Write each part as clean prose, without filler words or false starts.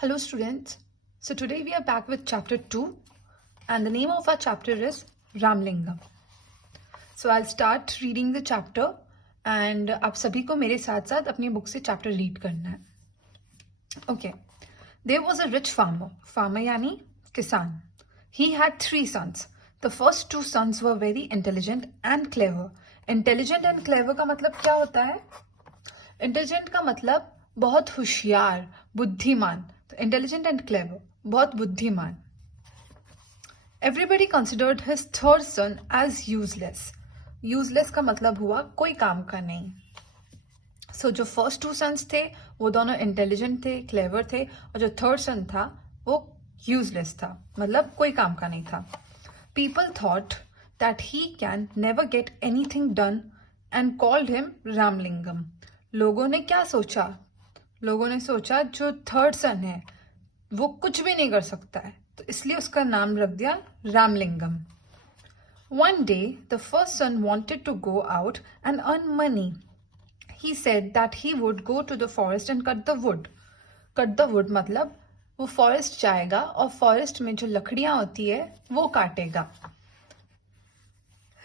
Hello students. So today we are back with chapter 2 and the name of our chapter is Ramlingam. So I'll start reading the chapter and आप सभी को मेरे साथ साथ अपनी book से chapter read करना है. Okay. There was a rich farmer. Farmer यानी किसान. He had 3 sons. The first 2 sons were very intelligent and clever. Intelligent and clever का मतलब क्या होता है? Intelligent का मतलब बहुत होशियार, बुद्धिमान. तो इंटेलिजेंट एंड क्लेवर, बहुत बुद्धिमान. एवरीबडी कंसिडर्ड हिज थर्ड सन एज यूजलेस. यूजलेस का मतलब हुआ कोई काम का नहीं. सो जो फर्स्ट 2 सन्स थे वो दोनों इंटेलिजेंट थे, क्लेवर थे, और जो थर्ड सन था वो यूजलेस था, मतलब कोई काम का नहीं था. People thought that he can never get anything done and called him Ramalingam. लोगों ने क्या सोचा? लोगों ने सोचा जो थर्ड सन है वो कुछ भी नहीं कर सकता है, तो इसलिए उसका नाम रख दिया Ramalingam. One day the first son wanted to go out and earn money. He said that he would go to the forest and cut the wood. Cut the wood मतलब वो फॉरेस्ट जाएगा और फॉरेस्ट में जो लकड़ियां होती है वो काटेगा.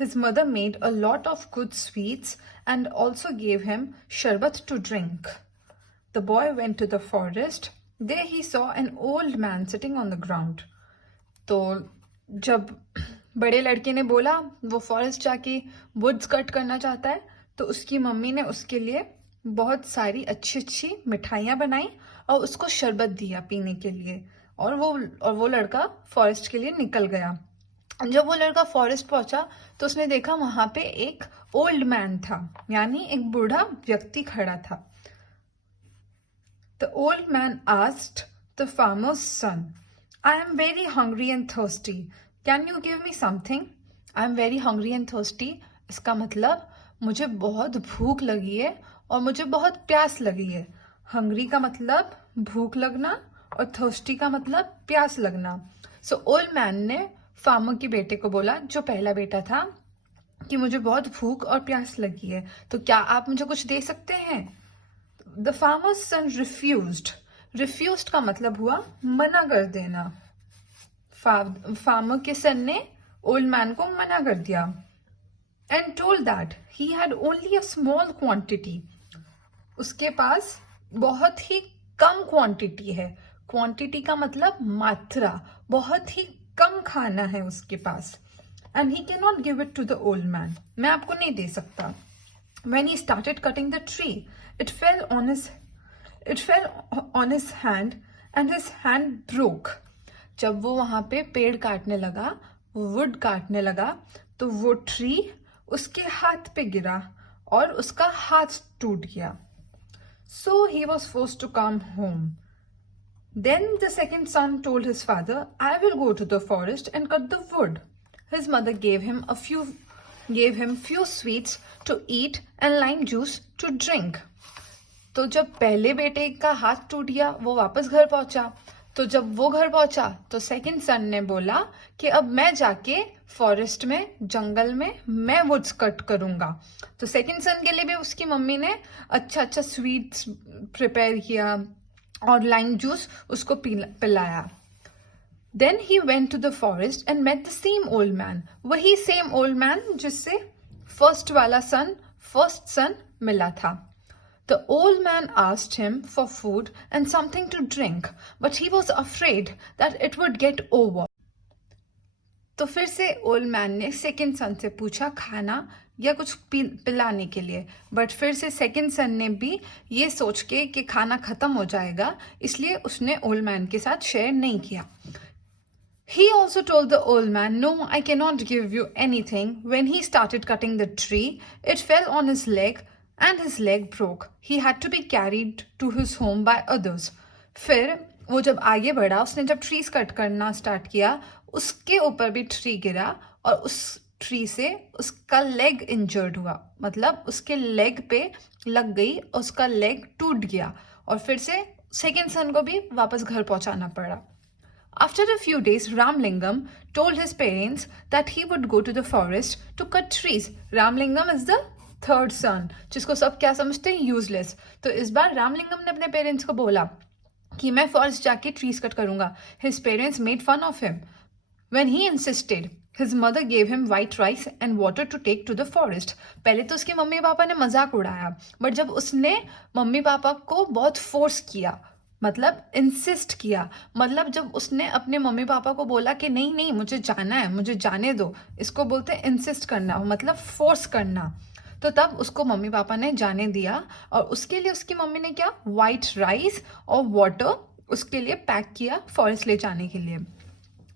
His mother made a lot of good sweets and also gave him sharbat to drink. The boy went to the forest. There he saw an old man sitting on the ground. तो जब बड़े लड़के ने बोला वो forest जाके woods cut करना चाहता है, तो उसकी मम्मी ने उसके लिए बहुत सारी अच्छी अच्छी मिठाइयाँ बनाई और उसको शरबत दिया पीने के लिए, और वो लड़का फॉरेस्ट के लिए निकल गया. जब वो लड़का फॉरेस्ट पहुंचा तो उसने देखा वहां पे एक ओल्ड मैन था, यानी एक बूढ़ा व्यक्ति खड़ा था. The old man asked the farmer's son, I am very hungry and thirsty. Can you give me something? I am very hungry and thirsty. इसका मतलब मुझे बहुत भूख लगी है और मुझे बहुत प्यास लगी है. Hungry का मतलब भूख लगना और thirsty का मतलब प्यास लगना. So old man ने farmer के बेटे को बोला, जो पहला बेटा था, कि मुझे बहुत भूख और प्यास लगी है, तो क्या आप मुझे कुछ दे सकते हैं? The farmer's son refused. Refused का मतलब हुआ मना कर देना. फार्मर के सन ने ओल्ड मैन को मना कर दिया. And told that he had only a small quantity. उसके पास बहुत ही कम क्वांटिटी है. क्वांटिटी का मतलब मात्रा, बहुत ही कम खाना है उसके पास. And he cannot give it to the old man. मैं आपको नहीं दे सकता. When he started cutting the tree, it fell on his hand and his hand broke. जब वो वहां पे पेड़ काटने लगा, वुड काटने लगा, तो वो ट्री उसके हाथ पे गिरा और उसका हाथ टूट गया. So he was forced to come home. Then the second son told his father, I will go to the forest and cut the wood. His mother gave him few sweets to eat and lime juice to drink. तो जब पहले बेटे का हाथ टूट गया, वो वापस घर पहुंचा. तो जब वो घर पहुंचा तो सेकंड सन ने बोला कि अब मैं जाके फॉरेस्ट में, जंगल में मैं वुड्स कट करूंगा. तो सेकंड सन के लिए भी उसकी मम्मी ने अच्छा स्वीट्स प्रिपेयर किया और लाइम जूस उसको पिलाया. Then he went to the forest and met the same old man. वही same old man जिससे first son मिला था. The old man asked him for food and something to drink, but he was afraid that it would get over. तो फिर से old man ने second सन से पूछा खाना या कुछ पिलाने के लिए, बट फिर से सेकंड सन ने भी ये सोच के कि खाना खत्म हो जाएगा, इसलिए उसने ओल्ड मैन के साथ शेयर नहीं किया. He also told the old man, No, I cannot give you anything. When he started cutting the tree, it fell on his leg and his leg broke. He had to be carried to his home by others. फिर वो जब आगे बढ़ा, उसने जब trees cut करना start किया, उसके ऊपर भी ट्री गिरा और उस ट्री से उसका लेग इंजर्ड हुआ, मतलब उसके लेग पे लग गई, उसका लेग टूट गया और फिर से सेकेंड सन को भी वापस घर पहुंचाना पड़ा. After a few days, Ramlingam told his parents that he would go to the forest to cut trees. Ramlingam is the third son, जिसको सब क्या समझते हैं, यूजलेस. तो इस बार रामलिंगम ने अपने पेरेंट्स को बोला कि मैं फॉरेस्ट जाके ट्रीज कट करूंगा. His parents made fun of him. When he insisted, his mother gave him white rice and water to take to the forest. पहले तो उसके मम्मी पापा ने मजाक उड़ाया, बट जब उसने मम्मी पापा को बहुत फोर्स किया, मतलब इंसिस्ट किया, मतलब जब उसने अपने मम्मी पापा को बोला कि नहीं नहीं मुझे जाना है, मुझे जाने दो, इसको बोलते हैं इंसिस्ट करना, मतलब फोर्स करना. तो तब उसको मम्मी पापा ने जाने दिया, और उसके लिए उसकी मम्मी ने क्या, वाइट राइस और वाटर उसके लिए पैक किया फॉरेस्ट ले जाने के लिए.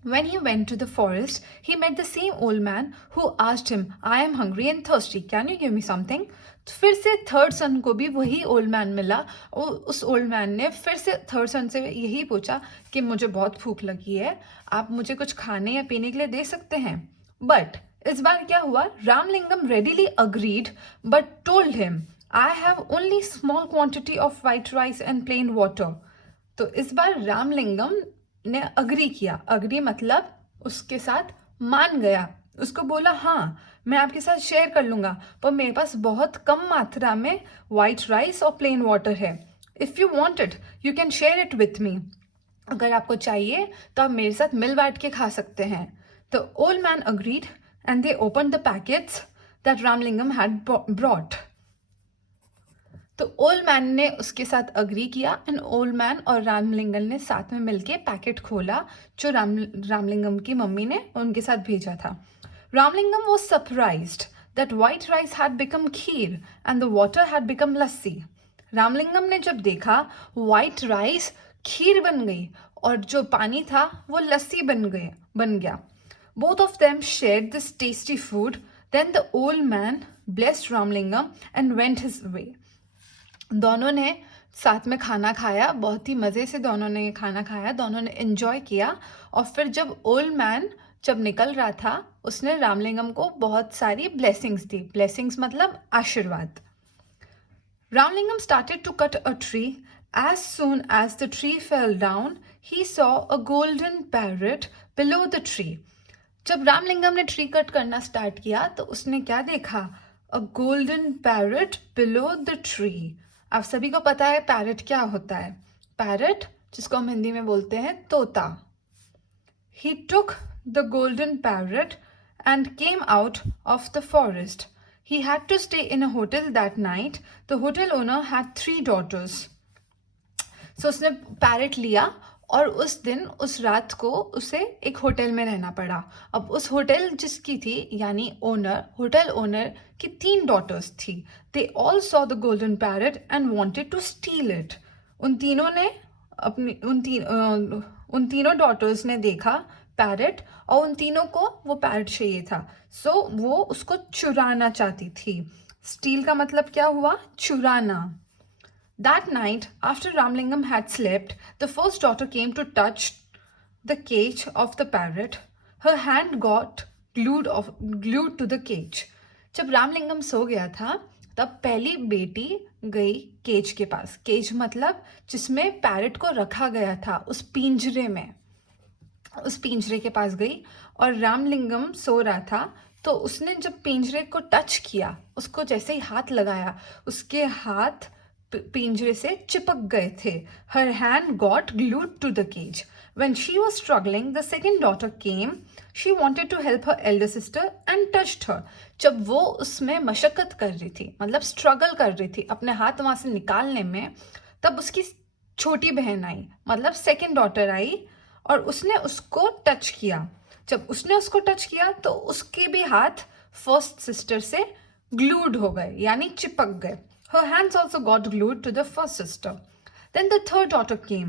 When he went to the forest, he met the same old man who asked him, I am hungry and thirsty. Can you give me something? तो फिर से थर्ड सन को भी वही ओल्ड मैन मिला, और उस ओल्ड मैन ने फिर से थर्ड सन से यही पूछा कि मुझे बहुत भूख लगी है, आप मुझे कुछ खाने या पीने के लिए दे सकते हैं. बट इस बार क्या हुआ, Ramalingam readily agreed but told him, I have only small quantity of white rice and plain water. तो इस बार रामलिंगम ने अग्री किया. अग्री मतलब उसके साथ मान गया, उसको बोला हाँ मैं आपके साथ शेयर कर लूंगा, पर मेरे पास बहुत कम मात्रा में वाइट राइस और प्लेन वाटर है. If you want it you can share it with me. अगर आपको चाहिए तो आप मेरे साथ मिल बांट के खा सकते हैं. तो old man agreed and they open the packets that Ramalingam had brought. तो ओल्ड मैन ने उसके साथ अग्री किया, एंड ओल्ड मैन और रामलिंगम ने साथ में मिलके पैकेट खोला जो रामलिंगम की मम्मी ने उनके साथ भेजा था. Ramalingam was surprised that white rice had become kheer and the water had become lassi. Ramalingam ने जब देखा व्हाइट राइस खीर बन गई और जो पानी था वो लस्सी बन गया. Both of them shared this tasty food. Then the old man blessed Ramalingam and went his way. दोनों ने साथ में खाना खाया, बहुत ही मज़े से दोनों ने खाना खाया, दोनों ने एंजॉय किया. और फिर जब ओल्ड मैन जब निकल रहा था, उसने रामलिंगम को बहुत सारी ब्लेसिंग्स दी. ब्लेसिंग्स मतलब आशीर्वाद. Ramalingam started to cut a tree. As soon as the tree fell down he saw a golden parrot below the tree. जब रामलिंगम ने ट्री कट करना स्टार्ट किया तो उसने क्या देखा, अ golden parrot below the tree. आप सभी को पता है पैरट क्या होता है. पैरट जिसको हम हिंदी में बोलते हैं तोता. He took the golden parrot and came out of the forest. He had to stay in a hotel that night. The hotel owner had 3 daughters. So उसने पैरट लिया और उस दिन उस रात को उसे एक होटल में रहना पड़ा. अब उस होटल जिसकी थी यानी ओनर, होटल ओनर की 3 डॉटर्स थी. They all saw the golden parrot and wanted to steal it. उन तीनों डॉटर्स ने देखा पैरट और उन तीनों को वो पैरट चाहिए था. सो वो उसको चुराना चाहती थी. स्टील का मतलब क्या हुआ, चुराना. That night, after Ramlingam had slept, the first daughter came to touch the cage of the parrot. Her hand got glued to the cage. जब रामलिंगम सो गया था तब पहली बेटी गई केज के पास. केज मतलब जिसमें पैरट को रखा गया था, उस पिंजरे में, उस पिंजरे के पास गई. और रामलिंगम सो रहा था तो उसने जब पिंजरे को टच किया, उसको जैसे ही हाथ लगाया, उसके हाथ पिंजरे से चिपक गए थे. Her hand got glued to the cage. When she was struggling, the second daughter came. She wanted to help her elder sister and touched her. जब वो उसमें मशक्कत कर रही थी, मतलब स्ट्रगल कर रही थी अपने हाथ वहाँ से निकालने में, तब उसकी छोटी बहन आई, मतलब सेकेंड डॉटर आई, और उसने उसको टच किया. जब उसने उसको टच किया तो उसके भी हाथ फर्स्ट सिस्टर से ग्लूड हो गए, यानी चिपक गए. Her hands also got glued to the first sister. Then the third daughter came.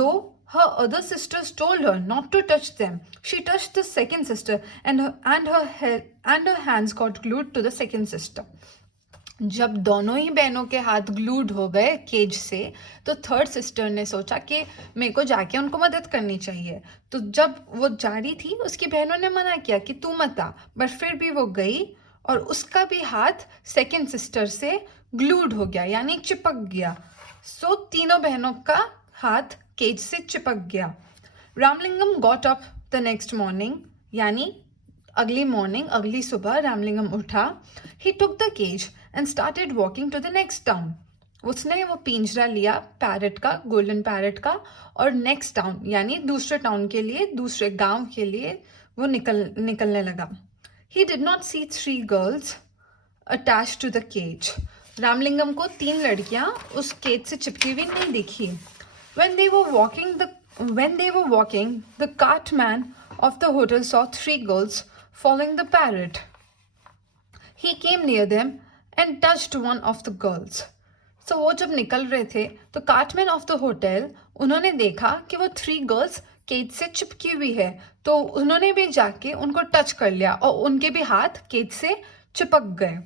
Though her other sisters told her not to touch them, she touched the second sister and her hands got glued to the second sister. जब दोनों ही बहनों के हाथ glued हो गए cage से, तो third sister ने सोचा कि मेरे को जाके उनको मदद करनी चाहिए. तो जब वो जा रही थी, उसकी बहनों ने मना किया कि तू मत आ, बट फिर भी वो गई और उसका भी हाथ सेकेंड सिस्टर से ग्लूड हो गया, यानी चिपक गया. सो तीनों बहनों का हाथ केज से चिपक गया. Ramalingam got up the next morning, यानी अगली मॉर्निंग, अगली सुबह रामलिंगम उठा. He took the cage and started walking to the next town. उसने वो पिंजरा लिया पैरट का, गोल्डन पैरट का, और नेक्स्ट टाउन यानी दूसरे टाउन के लिए, दूसरे गांव के लिए वो निकलने लगा. He did not see 3 girls attach to the cage. Ramalingam को 3 लड़कियां उस केज से चिपकी हुई नहीं दिखी. When they were walking, the cartman of the hotel saw 3 girls following the parrot. He came near them and touched one of the girls. So वो जब निकल रहे थे तो कार्टमैन ऑफ द होटल उन्होंने देखा कि वो 3 गर्ल्स केज से चिपकी हुई है, तो उन्होंने भी जाके उनको टच कर लिया और उनके भी हाथ केज से चिपक गए.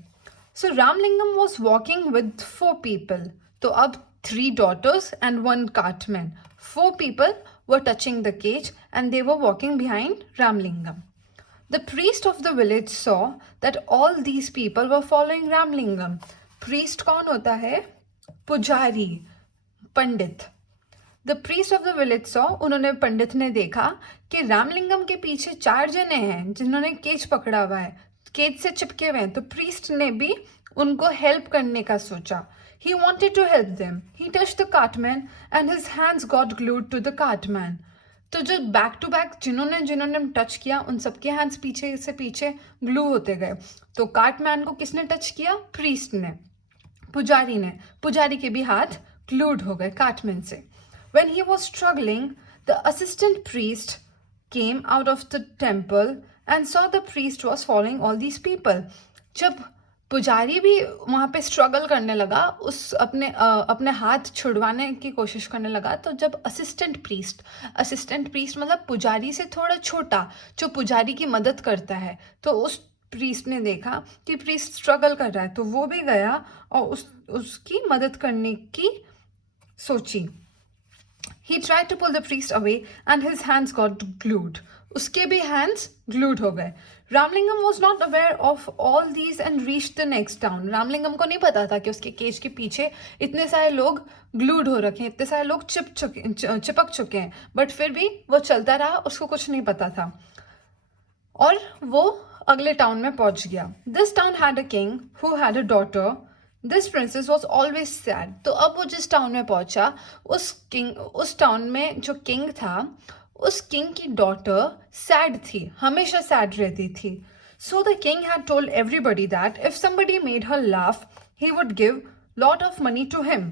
So Ramalingam was walking with 4 people. तो अब 3 daughters and 1 cartman. 4 people were touching the cage and they were walking behind Ramlingam. The priest of the village saw that all these people were following Ramlingam. Priest कौन होता है? पुजारी, पंडित. The priest of the village saw, उन्होंने, पंडित ने देखा कि रामलिंगम के पीछे 4 जने हैं जिन्होंने केज पकड़ा हुआ है, केज से चिपके हुए हैं. तो प्रीस्ट ने भी उनको हेल्प करने का सोचा. He wanted to help them. He touched the cartman and his hands got glued to the cartman. तो जो बैक टू बैक जिन्होंने टच किया उन सबके हैंड्स पीछे से पीछे ग्लू होते गए. तो कार्टमैन को किसने टच किया? प्रीस्ट ने, पुजारी ने. पुजारी के भी हाथ ग्लूड हो गए कार्टमैन से. When he was struggling, the assistant priest came out of the temple and saw the priest was following all these people. जब पुजारी भी वहाँ पे स्ट्रगल करने लगा, उस अपने हाथ छुड़वाने की कोशिश करने लगा, तो जब असिस्टेंट प्रीस्ट मतलब पुजारी से थोड़ा छोटा, जो पुजारी की मदद करता है, तो उस प्रीस्ट ने देखा कि प्रीस्ट स्ट्रगल कर रहा है, तो वो भी गया और उसकी मदद करने की सोची. He tried to pull the priest away and his hands got glued. उसके भी hands glued हो गए. Ramlingam was not aware of all these and reached the next town. Ramalingam को नहीं पता था कि उसके केज के पीछे इतने सारे लोग glued हो रखे हैं, इतने सारे लोग चिपक चुके हैं, बट फिर भी वो चलता रहा, उसको कुछ नहीं पता था और वो अगले टाउन में पहुंच गया. This town had a king who had a daughter. This princess was always sad. तो अब वो जिस टाउन में पहुंचा, उस टाउन में जो किंग था, उस किंग की डॉटर सैड थी, हमेशा सैड रहती थी. So the king had told everybody that if somebody made her laugh he would give lot of money to him.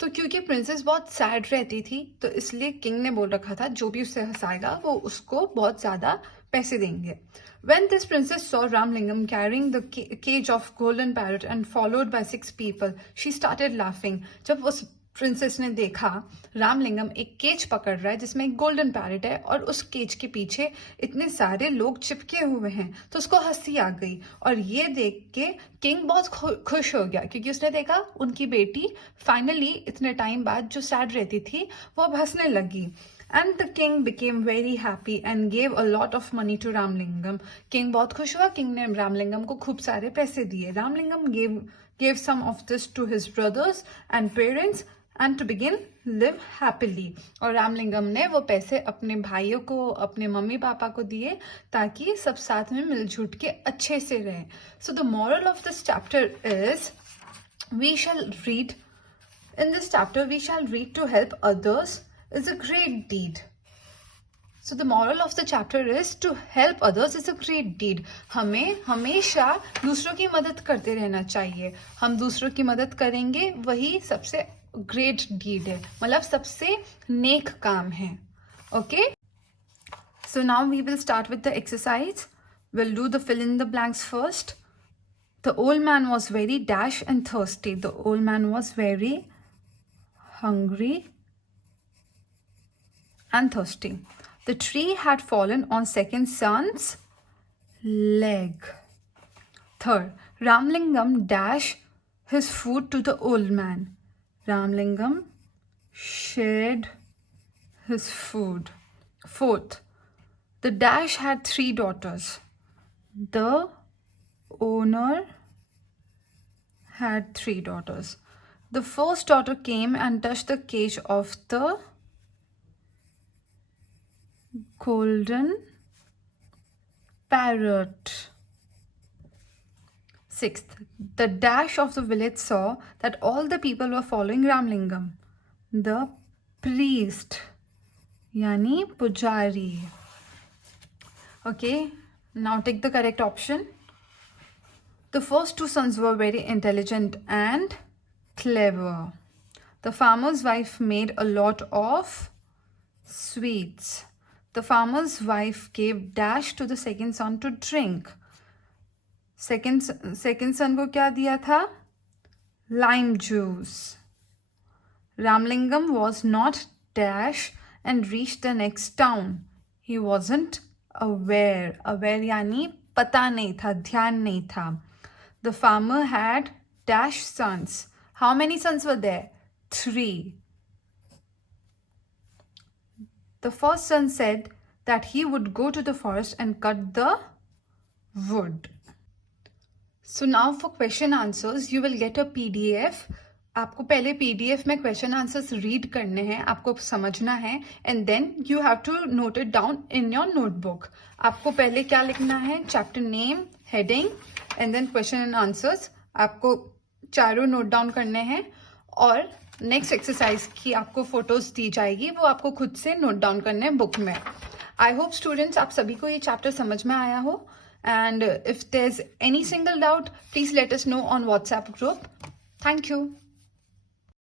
तो क्योंकि प्रिंसेस बहुत सैड रहती थी, तो इसलिए किंग ने बोल रखा था जो भी उससे हंसाएगा वो उसको बहुत ज़्यादा पैसे देंगे. When this princess saw Ramlingam carrying the cage of golden parrot and followed by 6 people, she started laughing. जब उस प्रिंसेस ने देखा रामलिंगम एक केज पकड़ रहा है जिसमें एक गोल्डन पैरट है और उस केज के पीछे इतने सारे लोग चिपके हुए हैं, तो उसको हंसी आ गई. और ये देख के किंग बहुत खुश हो गया, क्योंकि उसने देखा उनकी बेटी फाइनली इतने टाइम बाद जो सैड रहती थी वो अब हंसने लगी. And the king became very happy and gave a lot of money to Ramlingam. King बहुत खुश हुआ. King ने रामलिंगम को खूब सारे पैसे दिए. Ramalingam gave some of this to his brothers and parents and to begin live happily. और रामलिंगम ने वो पैसे अपने भाइयों को, अपने मम्मी पापा को दिए ताकि सब साथ में मिलजुल के अच्छे से रहें. So the moral of this chapter is we shall read to help others is a great deed. So the moral of the chapter is to help others is a great deed. हमें हमेशा दूसरों की मदद करते रहना चाहिए. हम दूसरों की मदद करेंगे वही सबसे ग्रेट डीड है, मतलब सबसे नेक काम है. Okay? So now we will start with the exercise. We'll do the fill in the blanks first. The old man was very dash and thirsty. The old man was very hungry and thirsty. The tree had fallen on second son's leg. Third, Ramlingam dashed his food to the old man. Ramlingam shared his food. Fourth, the dash had 3 daughters. The owner had 3 daughters. The first daughter came and touched the cage of the golden parrot. Sixth, the dash of the village saw that all the people were following Ramlingam. The priest, yani pujari. Okay, now take the correct option. The first two sons were very intelligent and clever. The farmer's wife made a lot of sweets. The farmer's wife gave dash to the second son to drink. Second son को क्या दिया था? Lime juice. Ramlingam was not dash and reached the next town. He wasn't aware. Aware यानी पता नहीं था, ध्यान नहीं था. The farmer had dash sons. How many sons were there? 3. The first son said that he would go to the forest and cut the wood. So now for question answers, you will get a PDF. आपको पहले PDF में question answers read करने हैं, आपको समझना है, and then you have to note it down in your notebook. आपको पहले क्या लिखना है? Chapter name, heading, and then question and answers. आपको चारों नोट डाउन करने हैं और नेक्स्ट एक्सरसाइज की आपको फोटोज दी जाएगी, वो आपको खुद से नोट डाउन करने हैं बुक में. आई होप स्टूडेंट्स आप सभी को ये चैप्टर समझ में आया हो, and if there is any single doubt please let us know on WhatsApp group. Thank you.